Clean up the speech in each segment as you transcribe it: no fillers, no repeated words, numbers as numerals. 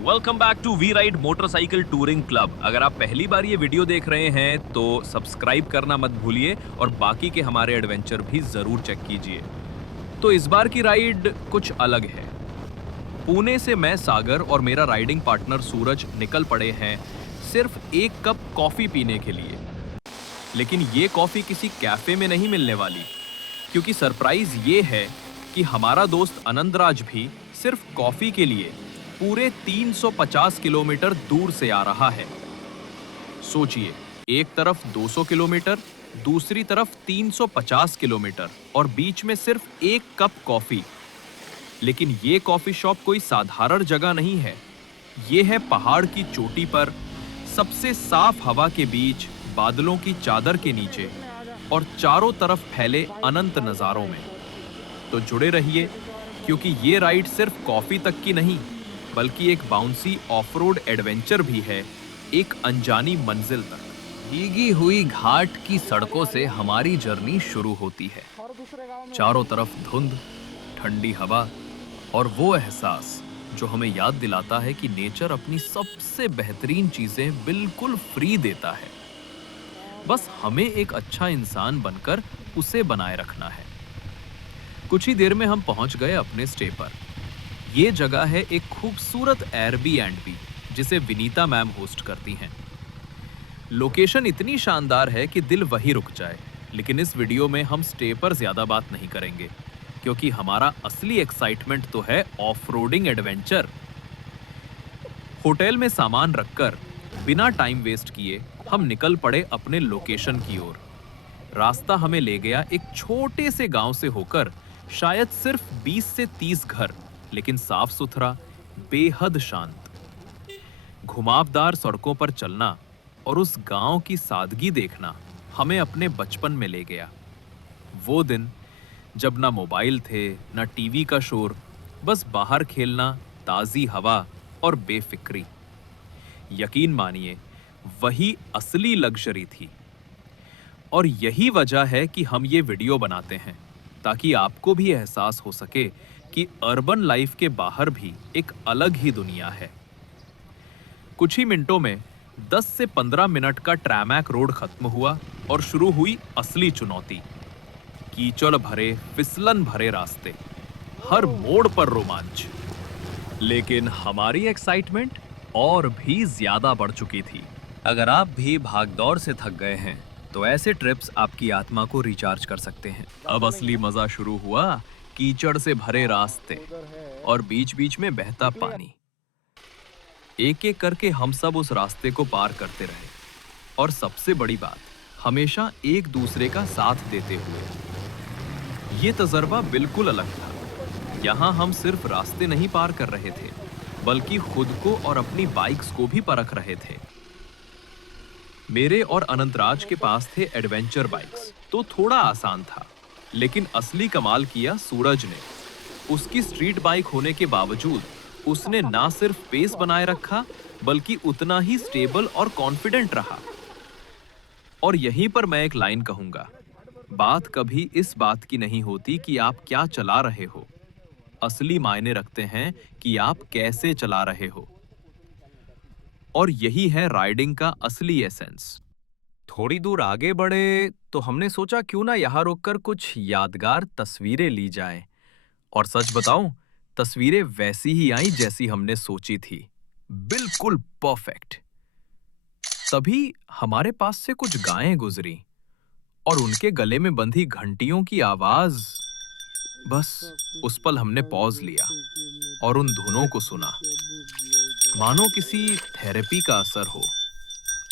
Welcome back to we ride motorcycle touring club. अगर आप पहली बार ये वीडियो देख रहे हैं तो सब्सक्राइब करना मत भूलिए और बाकी के हमारे एडवेंचर भी जरूर चेक कीजिए। तो इस बार की राइड कुछ अलग है। पुणे से मैं सागर और मेरा राइडिंग पार्टनर सूरज निकल पड़े हैं सिर्फ एक कप कॉफी पीने के लिए। लेकिन ये कॉफी किसी कैफे में नहीं मिलने वाली, क्योंकि सरप्राइज ये है कि हमारा दोस्त आनंदराज भी सिर्फ कॉफी के लिए पूरे 350 किलोमीटर दूर से आ रहा है। सोचिए, एक तरफ 200 किलोमीटर, दूसरी तरफ 350 किलोमीटर और बीच में सिर्फ एक कप कॉफी। लेकिन ये कॉफी शॉप कोई साधारण जगह नहीं है। ये है पहाड़ की चोटी पर, सबसे साफ हवा के बीच, बादलों की चादर के नीचे और चारों तरफ फैले अनंत नजारों में। तो जुड़े रहिए, क्योंकि ये राइड सिर्फ कॉफी तक की नहीं बल्कि एक बाउंसी ऑफ-रोड एडवेंचर भी है, एक अनजानी मंजिल तक। भीगी हुई घाट की सड़कों से हमारी जर्नी शुरू होती है। चारों तरफ धुंध, ठंडी हवा और वो एहसास जो हमें याद दिलाता है कि नेचर अपनी सबसे बेहतरीन चीजें बिल्कुल फ्री देता है। बस हमें एक अच्छा इंसान बनकर उसे बनाए रखना है। कुछ ही देर में हम पहुंच गए अपने स्टे पर। ये जगह है एक खूबसूरत एयरबीएनबी जिसे विनीता मैम होस्ट करती हैं। लोकेशन इतनी शानदार है कि दिल वहीं रुक जाए। लेकिन इस वीडियो में हम स्टे पर ज्यादा बात नहीं करेंगे, क्योंकि हमारा असली एक्साइटमेंट तो है ऑफ-रोडिंग एडवेंचर। होटल में सामान रखकर बिना टाइम वेस्ट किए हम निकल पड़े अपने लोकेशन की ओर। रास्ता हमें ले गया एक छोटे से गांव से होकर, शायद सिर्फ 20 से 30 घर, लेकिन साफ सुथरा, बेहद शांत। घुमावदार सड़कों पर चलना और उस गांव की सादगी देखना हमें अपने बचपन में ले गया। वो दिन जब ना मोबाइल थे, ना टीवी का शोर, बस बाहर खेलना, ताजी हवा और बेफिक्री। यकीन मानिए, वही असली लग्जरी थी। और यही वजह है कि हम ये वीडियो बनाते हैं, ताकि आपको भी एहसास हो सके कि अर्बन लाइफ के बाहर भी एक अलग ही दुनिया है। कुछ ही मिनटों में 10 से 15 मिनट का ट्रैमैक रोड खत्म हुआ और शुरू हुई असली चुनौती। कीचड़ भरे, फिसलन भरे रास्ते, हर मोड़ पर रोमांच। लेकिन हमारी एक्साइटमेंट और भी ज्यादा बढ़ चुकी थी। अगर आप भी भागदौड़ से थक गए हैं तो ऐसे ट्रिप्स आपकी आत्मा को रिचार्ज कर सकते हैं। अब असली मजा शुरू हुआ। कीचड़ से भरे रास्ते और बीच बीच में बहता पानी। एक एक करके हम सब उस रास्ते को पार करते रहे, और सबसे बड़ी बात, हमेशा एक दूसरे का साथ देते हुए। ये तजर्बा बिल्कुल अलग था। यहाँ हम सिर्फ रास्ते नहीं पार कर रहे थे, बल्कि खुद को और अपनी बाइक्स को भी परख रहे थे। मेरे और अनंतराज के पास थे एडवेंचर बाइक्स, तो थोड़ा आसान था। लेकिन असली कमाल किया सूरज ने। उसकी स्ट्रीट बाइक होने के बावजूद उसने ना सिर्फ पेस बनाए रखा, बल्कि उतना ही स्टेबल और कॉन्फिडेंट रहा। और यहीं पर मैं एक लाइन कहूंगा, बात कभी इस बात की नहीं होती कि आप क्या चला रहे हो, असली मायने रखते हैं कि आप कैसे चला रहे हो। और यही है राइडिंग का असली एसेंस। थोड़ी दूर आगे बढ़े तो हमने सोचा क्यों ना यहाँ रुककर कुछ यादगार तस्वीरें ली जाएं। और सच बताऊं, तस्वीरें वैसी ही आई जैसी हमने सोची थी, बिल्कुल परफेक्ट। तभी हमारे पास से कुछ गायें गुजरी और उनके गले में बंधी घंटियों की आवाज। बस उस पल हमने पॉज लिया और उन धुनों को सुना, मानो किसी थेरेपी का असर हो।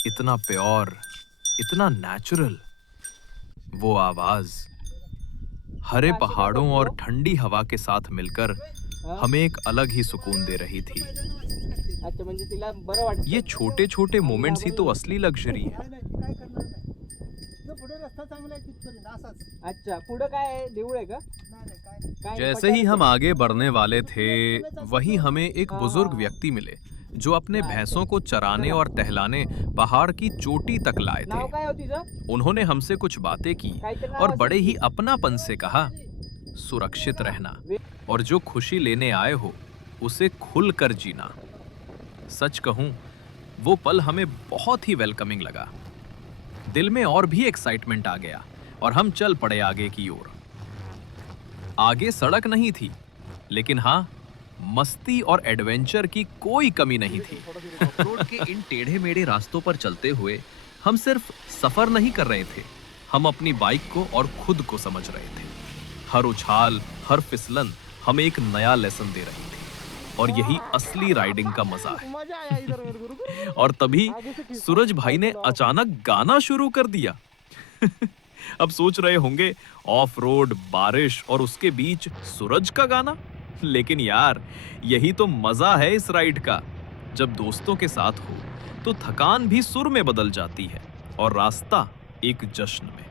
इतना प्योर, इतना नेचुरल। वो आवाज हरे पहाड़ों और ठंडी हवा के साथ मिलकर हमें एक अलग ही सुकून दे रही थी। ये छोटे छोटे मोमेंट्स ही तो असली लग्जरी है। जैसे ही हम आगे बढ़ने वाले थे, वहीं हमें एक बुजुर्ग व्यक्ति मिले जो अपने भैंसों को चराने और टहलाने पहाड़ की चोटी तक लाए थे। उन्होंने हमसे कुछ बातें की और बड़े ही अपनापन से कहा, सुरक्षित रहना और जो खुशी लेने आए हो उसे खुलकर जीना। सच कहूं, वो पल हमें बहुत ही वेलकमिंग लगा। दिल में और भी एक्साइटमेंट आ गया और हम चल पड़े आगे की ओर। आगे सड़क नहीं थी, लेकिन हाँ, मस्ती और एडवेंचर की कोई कमी नहीं थी। रोड के इन टेढ़े मेढ़े रास्तों पर चलते हुए हम सिर्फ सफर नहीं कर रहे थे, हम अपनी बाइक को और खुद को समझ रहे थे। हर उछाल, हर फिसलन हमें एक नया लेसन दे रही थी, और यही असली राइडिंग का मजा है। और तभी सूरज भाई ने अचानक गाना शुरू कर दिया। अब सोच रहे होंगे, ऑफ रोड, बारिश और उसके बीच सूरज का गाना। लेकिन यार, यही तो मजा है इस राइड का। जब दोस्तों के साथ हो तो थकान भी सुर में बदल जाती है और रास्ता एक जश्न में।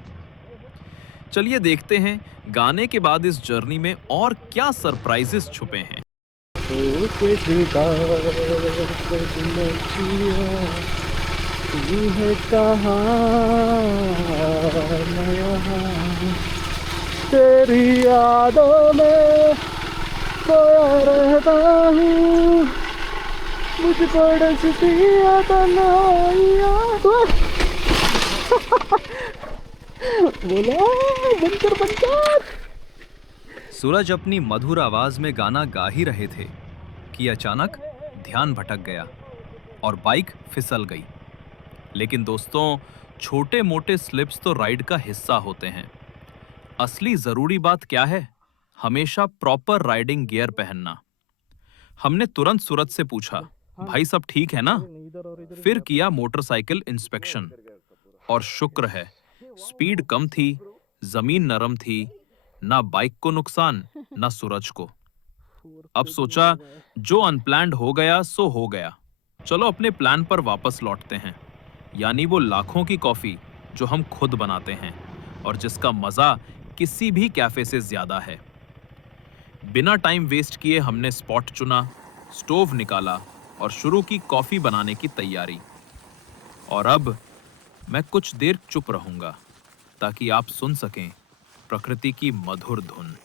चलिए देखते हैं गाने के बाद इस जर्नी में और क्या सरप्राइजेस छुपे हैं। तेरी यादों में खोया रहता हूँ, मुझको डसती है तन्हाइयाँ। बोला बंकर। सूरज अपनी मधुर आवाज में गाना गा ही रहे थे कि अचानक ध्यान भटक गया और बाइक फिसल गई। लेकिन दोस्तों, छोटे मोटे स्लिप्स तो राइड का हिस्सा होते हैं। असली जरूरी बात क्या है? हमेशा प्रॉपर राइडिंग गियर पहनना। हमने तुरंत सूरज से पूछा, भाई सब ठीक है ना? फिर किया मोटरसाइकिल इंस्पेक्शन, और शुक्र है स्पीड कम थी, जमीन नरम थी, ना बाइक को नुकसान, ना सूरज को। अब सोचा, जो अनप्लान्ड हो गया सो हो गया। चलो अपने प्लान पर वापस लौटते हैं, यानी वो लाखों की कॉफी जो हम खुद बनाते हैं और जिसका मजा किसी भी कैफे से ज्यादा है। बिना टाइम वेस्ट किए हमने स्पॉट चुना, स्टोव निकाला और शुरू की कॉफी बनाने की तैयारी। और अब मैं कुछ देर चुप रहूंगा ताकि आप सुन सकें प्रकृति की मधुर धुन।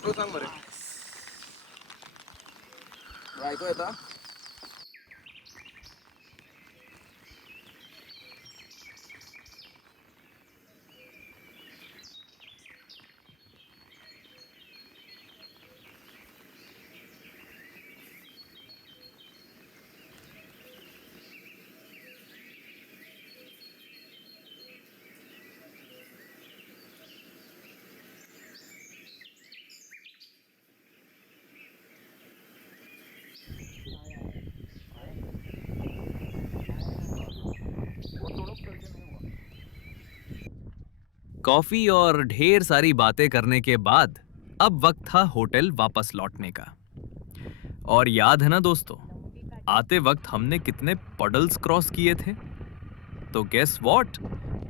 तो सांग बरे ऐकू येता कॉफी और ढेर सारी बातें करने के बाद अब वक्त था होटल वापस लौटने का। और याद है ना दोस्तों, आते वक्त हमने कितने पडल्स क्रॉस किए थे? तो गेस व्हाट,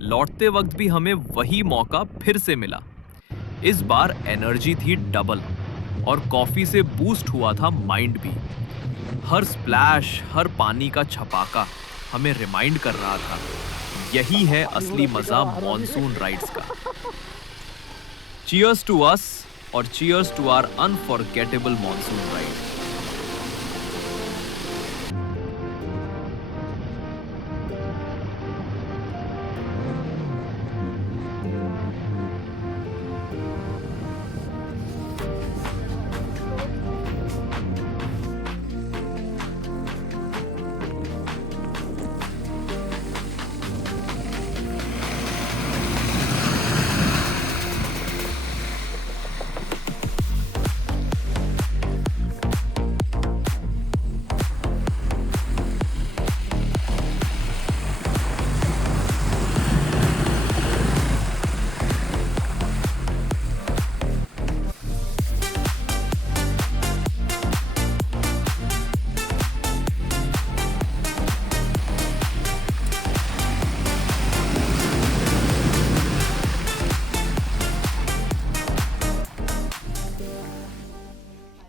लौटते वक्त भी हमें वही मौका फिर से मिला। इस बार एनर्जी थी डबल और कॉफी से बूस्ट हुआ था माइंड भी। हर स्प्लैश, हर पानी का छपाका हमें रिमाइंड कर रहा था, यही है असली मजा मॉनसून राइड्स का। चीयर्स टू अस और cheers to our unforgettable monsoon ride.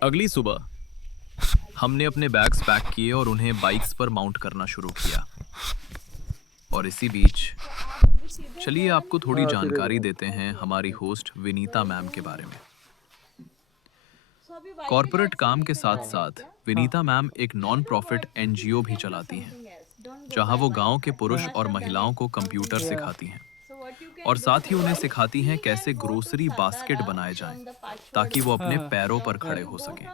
अगली सुबह हमने अपने बैग्स पैक किए और उन्हें बाइक्स पर माउंट करना शुरू किया। और इसी बीच चलिए आपको थोड़ी जानकारी देते हैं हमारी होस्ट विनीता मैम के बारे में। कॉर्पोरेट काम के साथ साथ विनीता मैम एक नॉन प्रॉफिट एनजीओ भी चलाती हैं, जहां वो गांव के पुरुष और महिलाओं को कंप्यूटर सिखाती हैं और साथ ही उन्हें सिखाती हैं कैसे ग्रोसरी बास्केट बनाए जाएं ताकि वो अपने पैरों पर खड़े हो सकें।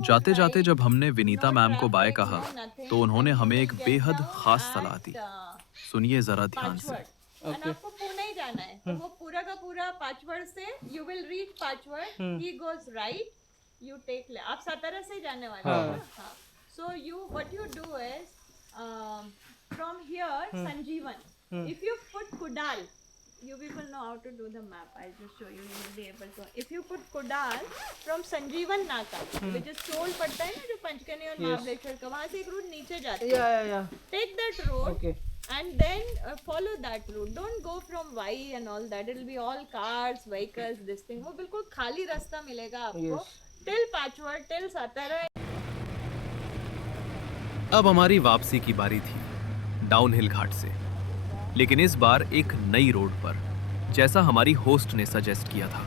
जाते जाते जब हमने विनीता मैम को बाय कहा तो उन्होंने हमें एक बेहद खास सलाह दी। सुनिए जरा ध्यान से। आपको पुणे ही जाना है, तो वो पूरा का पूरा पाचवर्ड से you will reach Pachwad, he goes right, you take ले। आप सातारा से जाने वाले हो ना? हाँ। So you what you do is from here Sanjeevan, if you put Kudal, you people know how to do the map, I'll just show you, you will be able to. If you put Kudal from Sanjeevan Naka, which is toll पड़ता है ना जो पंचकनी और महाबलेश्वर का, वहाँ से एक root नीचे जाता है, take that road and then follow that route, don't go from Y and all that, it will be all cars, vehicles, this thing, वो बिल्कुल खाली रास्ता मिलेगा आपको till Pachwad, till Satara। अब हमारी वापसी की बारी थी डाउनहिल घाट से, लेकिन इस बार एक नई रोड पर, जैसा हमारी होस्ट ने सजेस्ट किया था।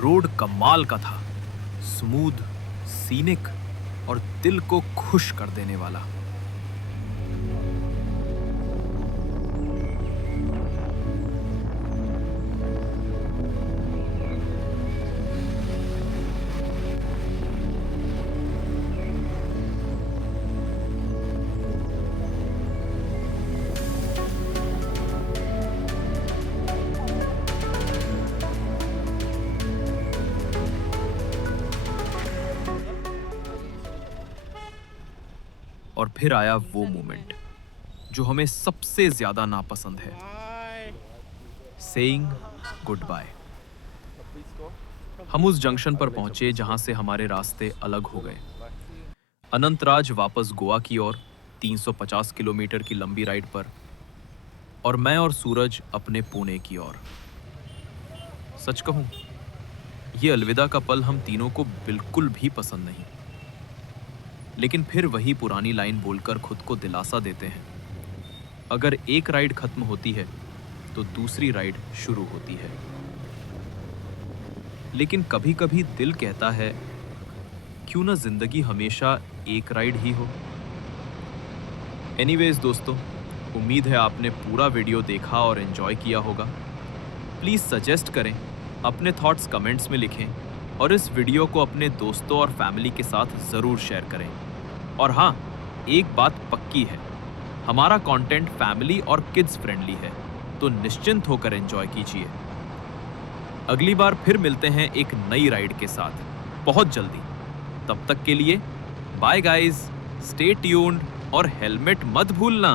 रोड कमाल का था, स्मूथ, सीनिक और दिल को खुश कर देने वाला। और फिर आया वो मोमेंट जो हमें सबसे ज्यादा नापसंद है, सेइंग गुड बाय। हम उस जंक्शन पर पहुंचे जहां से हमारे रास्ते अलग हो गए। अनंतराज वापस गोवा की ओर 350 किलोमीटर की लंबी राइड पर, और मैं और सूरज अपने पुणे की ओर। सच कहूं, ये अलविदा का पल हम तीनों को बिल्कुल भी पसंद नहीं, लेकिन फिर वही पुरानी लाइन बोलकर खुद को दिलासा देते हैं, अगर एक राइड खत्म होती है तो दूसरी राइड शुरू होती है। लेकिन कभी कभी दिल कहता है, क्यों ना जिंदगी हमेशा एक राइड ही हो। एनीवेज दोस्तों, उम्मीद है आपने पूरा वीडियो देखा और एंजॉय किया होगा। प्लीज़ सजेस्ट करें, अपने थॉट्स कमेंट्स में लिखें और इस वीडियो को अपने दोस्तों और फैमिली के साथ ज़रूर शेयर करें। और हाँ, एक बात पक्की है, हमारा कंटेंट फैमिली और किड्स फ्रेंडली है, तो निश्चिंत होकर एंजॉय कीजिए। अगली बार फिर मिलते हैं एक नई राइड के साथ बहुत जल्दी। तब तक के लिए बाय गाइस, स्टे ट्यून्ड और हेलमेट मत भूलना।